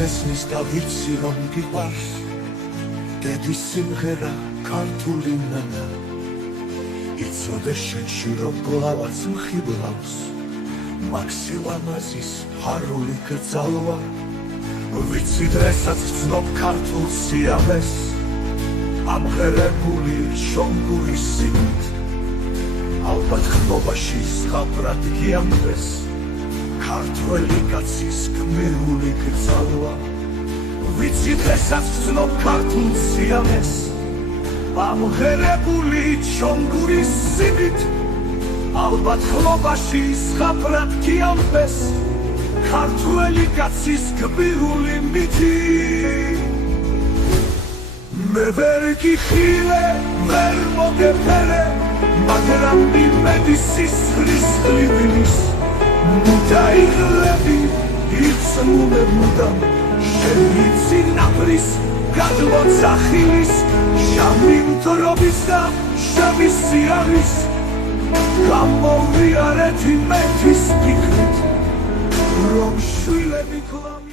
გესმის და ვიცი რომ გიყვარს დედის სიმღერა ქართული ნანა იცოდე შენში რომ გლავაც მხიბლავს მაგ სილამაზის ფარული გრძალვა ვიცი დღესაც ვცნობ ქართულ სიამეს ამღერებული შონგურის სიგნით ალბათ ხმობაში ზღაპრად გიამბეს ქართველი კაცის გმირული გრძალვა ვიცი დღესაც ვცნობ ქართულ სიამეს ამღერებული შონგურის სიგნით ალბათ ხმობაში ზღაპრად გიამბეს ქართველი კაცის გმირული მითი მე ვერ გიხილე ვერ მოგეფერე მაგრამ იმედის სისხლის ხლივილის მუდაიღლები იცნულე მუდამ შენი წინაპრის გადმოცა ხილის შამი მტრობის და შამი სიარის გამოვიარეთ იმეთის ფიქრით რომ შვილები კლამი